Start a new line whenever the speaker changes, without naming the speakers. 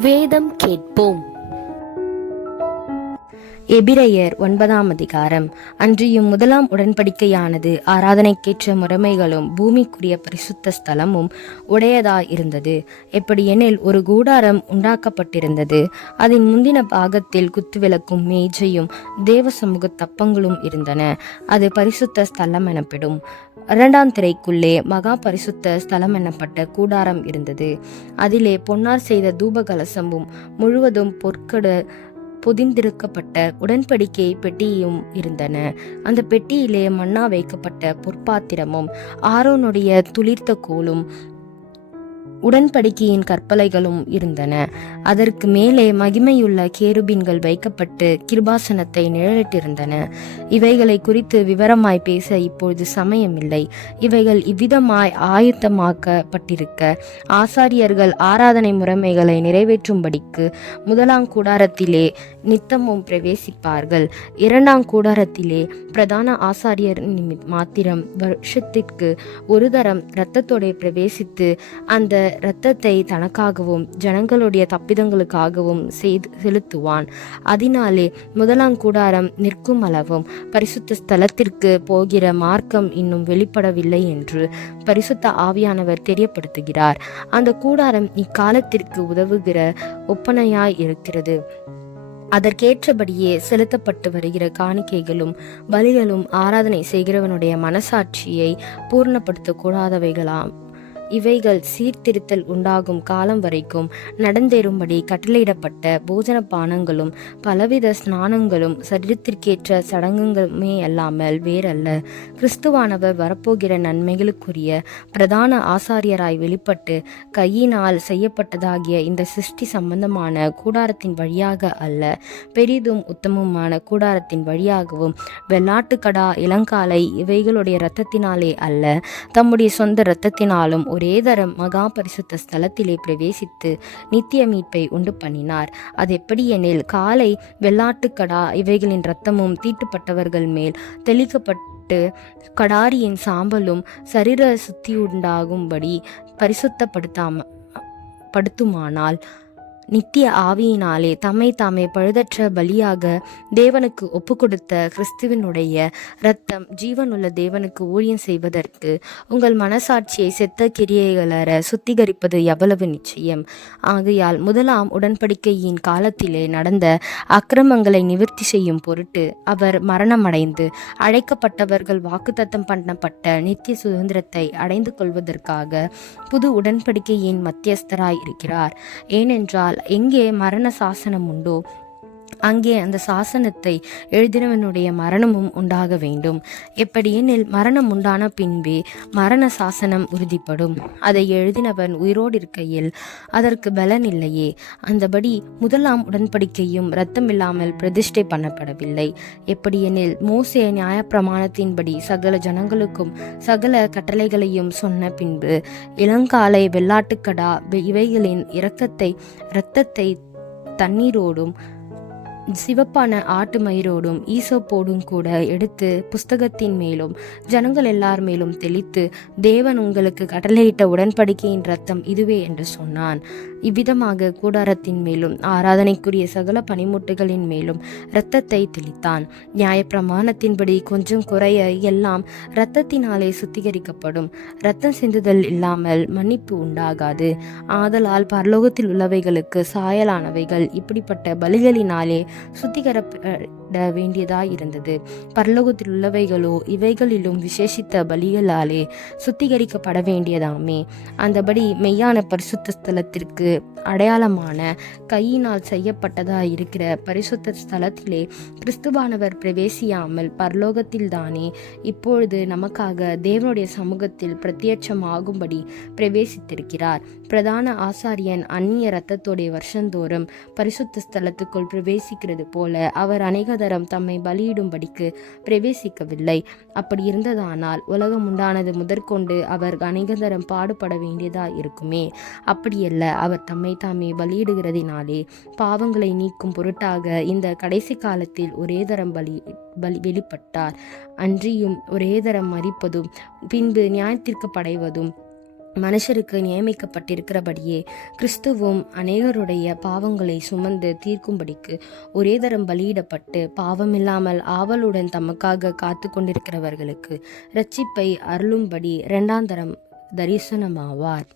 வேதம் கேட்போம். எபிரையர் ஒன்பதாம் அதிகாரம். அன்றியும் முதலாம் உடன்படிக்கையானது ஆராதனைக்கேற்ற முறைமைகளும் பூமிக்குரிய பரிசுத்த ஸ்தலமும் உடையதாய் இருந்தது. ஒரு கூடாரம் உண்டாக்கப்பட்டிருந்தது. அதன் முந்தின பாகத்தில் குத்துவிளக்கும் மேஜையும் தேவ சமூக தப்பங்களும் இருந்தன. அது பரிசுத்த ஸ்தலம் எனப்படும். இரண்டாம் திரைக்குள்ளே மகா பரிசுத்த ஸ்தலம் எனப்பட்ட கூடாரம் இருந்தது. அதிலே பொன்னார் செய்த தூபகலசமும் முழுவதும் பொற்கடு பொதிந்திருக்கப்பட்ட உடன்படிக்கை பெட்டியும் இருந்தன. அந்த பெட்டியிலே மண்ணா வைக்கப்பட்ட பொற்பாத்திரமும் ஆரோனுடைய துளிர்த்த கோலும் உடன்படிக்கையின் கற்பலைகளும் இருந்தன. அதற்கு மேலே மகிமையுள்ள கேருபீன்கள் வைக்கப்பட்டு கிருபாசனத்தை நிழலிட்டிருந்தன. இவைகளை குறித்து விவரமாய் பேச இப்பொழுது சமயமில்லை. இவைகள் இவ்விதமாய் ஆயத்தமாக்கப்பட்டிருக்க ஆசாரியர்கள் ஆராதனை முறைமைகளை நிறைவேற்றும்படிக்கு முதலாம் கூடாரத்திலே நித்தமும் பிரவேசிப்பார்கள். இரண்டாம் கூடாரத்திலே பிரதான ஆசாரியர் மாத்திரம் வருஷத்திற்கு ஒரு தரம் இரத்தத்தோടെ பிரவேசித்து அந்த இரத்தத்தை தனக்காகவும் ஜனங்களுடைய தப்பிதங்களுக்காகவும் செய்து செலுத்துவான். அதனாலே முதலாம் கூடாரம் நிற்கும் அளவும் பரிசுத்த ஸ்தலத்திற்கு போகிற மார்க்கம் இன்னும் வெளிப்படவில்லை என்று பரிசுத்த ஆவியானவர் தெரியப்படுத்துகிறார். அந்த கூடாரம் இக்காலத்திற்கு உதவுகிற ஒப்பனையாய் இருக்கிறது. அதற்கேற்றபடியே செலுத்தப்பட்டு வருகிற காணிக்கைகளும் பலிகளும் ஆராதனை செய்கிறவனுடைய மனசாட்சியை பூர்ணப்படுத்தக்கூடாதவைகளாம். இவைகள் சீர்திருத்தல் உண்டாகும் காலம் வரைக்கும் நடந்தேறும்படி கட்டளையிடப்பட்ட போஜன பானங்களும் பலவித ஸ்நானங்களும் சரீரத்திற்கேற்ற சடங்குகளுமே அல்லாமல் வேறல்ல. கிறிஸ்துவானவர் வரப்போகிற நன்மைகளுக்குரிய பிரதான ஆசாரியராய் வெளிப்பட்டு கையினால் செய்யப்பட்டதாகிய இந்த சிருஷ்டி சம்பந்தமான கூடாரத்தின் வழியாக அல்ல பெரிதும் உத்தமமான கூடாரத்தின் வழியாகவும் வெள்ளாட்டுக்கடா இளங்காலை இவைகளுடைய இரத்தத்தினாலே அல்ல தம்முடைய சொந்த இரத்தத்தினாலும் ஒரே தரம் மகா பரிசுத்த ஸ்தலத்திலே பிரவேசித்து நித்திய மீட்பை உண்டு பண்ணினார். அது எப்படி எனில் காலை வெள்ளாட்டுக்கடா இவைகளின் இரத்தமும் தீட்டுப்பட்டவர்கள் மேல் தெளிக்கப்பட்டு கடாரியின் சாம்பலும் சரீர சுத்தியுண்டாகும்படி பரிசுத்தப்படுத்தாம படுத்துமானால் நித்திய ஆவியினாலே தம்மை தாமே பழுதற்ற பலியாக தேவனுக்கு ஒப்பு கொடுத்த கிறிஸ்துவனுடைய இரத்தம் ஜீவனுள்ள தேவனுக்கு ஊழியம் செய்வதற்கு உங்கள் மனசாட்சியை செத்த கிரியைகளற சுத்திகரிப்பது எவ்வளவு நிச்சயம். ஆகையால் முதலாம் உடன்படிக்கையின் காலத்திலே நடந்த அக்கிரமங்களை நிவர்த்தி செய்யும் பொருட்டு அவர் மரணமடைந்து அழைக்கப்பட்டவர்கள் வாக்குத்தத்தம் பண்ணப்பட்ட நித்திய சுதந்திரத்தை அடைந்து கொள்வதற்காக புது உடன்படிக்கையின் மத்தியஸ்தராய் இருக்கிறார் ஏனென்றால் எங்கே மரண சாசனம் உண்டோ அங்கே அந்த சாசனத்தை எழுதினவனுடைய மரணமும் உண்டாக வேண்டும். எப்படியெனில் மரணம் உண்டான பின்பே மரண சாசனம் உறுதிப்படும். அதை எழுதினவன் உயிரோடு இருக்கையில் அதற்கு பலன் இல்லையே. அந்தபடி முதலாம் உடன்படிக்கையும் இரத்தமில்லாமல் பிரதிஷ்டை பண்ணப்படவில்லை. எப்படியெனில் மோசே நியாயப்பிரமாணத்தின்படி சகல ஜனங்களுக்கும் சகல கட்டளைகளையும் சொன்ன பின்பு இளங்காலை வெள்ளாட்டுக்கடா இவைகளின் இரக்கத்தை இரத்தத்தை தண்ணீரோடும் சிவப்பான ஆட்டு மயிரோடும் ஈசோப்போடும் கூட எடுத்து புஸ்தகத்தின் மேலும் ஜனங்கள் எல்லார் மேலும் தெளித்து தேவன் உங்களுக்கு கடலையிட்ட உடன்படிக்கையின் ரத்தம் இதுவே என்று சொன்னான். இவ்விதமாக கூடாரத்தின் மேலும் ஆராதனைக்குரிய சகல பனிமுட்டுகளின் மேலும் இரத்தத்தை தெளித்தான். நியாயப்பிரமாணத்தின்படி கொஞ்சம் குறைய எல்லாம் இரத்தத்தினாலே சுத்திகரிக்கப்படும். இரத்தம் சிந்துதல் இல்லாமல் மன்னிப்பு உண்டாகாது. ஆதலால் பரலோகத்தில் உள்ளவைகளுக்கு சாயலானவைகள் இப்படிப்பட்ட பலிகளினாலே சுத்திகரப்பட வேண்டியதாய் இருந்தது பரலோகத்தில் உள்ளவைகளோ இவைகளிலும் விசேஷித்த பலிகளாலே சுத்திகரிக்கப்பட வேண்டியதாமே. அந்தபடி மெய்யான பரிசுத்த ஸ்தலத்திற்கு அடையாளமான கையினால் செய்யப்பட்டதாய் இருக்கிற பரிசுத்த ஸ்தலத்திலே கிறிஸ்துவானவர் பிரவேசியாமல் பரலோகத்தில்தானே. இப்பொழுது நமக்காக தேவனுடைய சமூகத்தில் பிரத்யட்சமாகும்படி பிரவேசித்திருக்கிறார். பிரதான ஆசாரியன் அந்நிய இரத்தத்தோடைய வருஷந்தோறும் பரிசுத்த ஸ்தலத்துக்குள் பிரவேசிக்கிறது போல அவர் அநேக தரம் தம்மை பலியிடும்படிக்கு பிரவேசிக்கவில்லை. அப்படி இருந்ததானால் உலகம் உண்டானது முதற்கொண்டு அவர் அநேக தரம் பாடுபட வேண்டியதா இருக்குமே. அப்படியல்ல அவர் தம்மை தாமே பலியிடுகிறதினாலே பாவங்களை நீக்கும் பொருட்டாக இந்த கடைசி காலத்தில் ஒரே தரம் பலி பலி வெளிப்பட்டார். அன்றியும் ஒரே தரம் மறிப்பதும் பின்பு நியாயத்திற்கு படைவதும் மனுஷருக்கு நியமிக்கப்பட்டிருக்கிறபடியே கிறிஸ்துவும் அநேகருடைய பாவங்களை சுமந்து தீர்க்கும்படிக்கு ஒரே தரம் பலியிடப்பட்டு பாவமில்லாமல் ஆவலுடன் தமக்காக காத்து கொண்டிருக்கிறவர்களுக்கு இரட்சிப்பை அருளும்படி இரண்டாந்தரம் தரிசனமாவார்.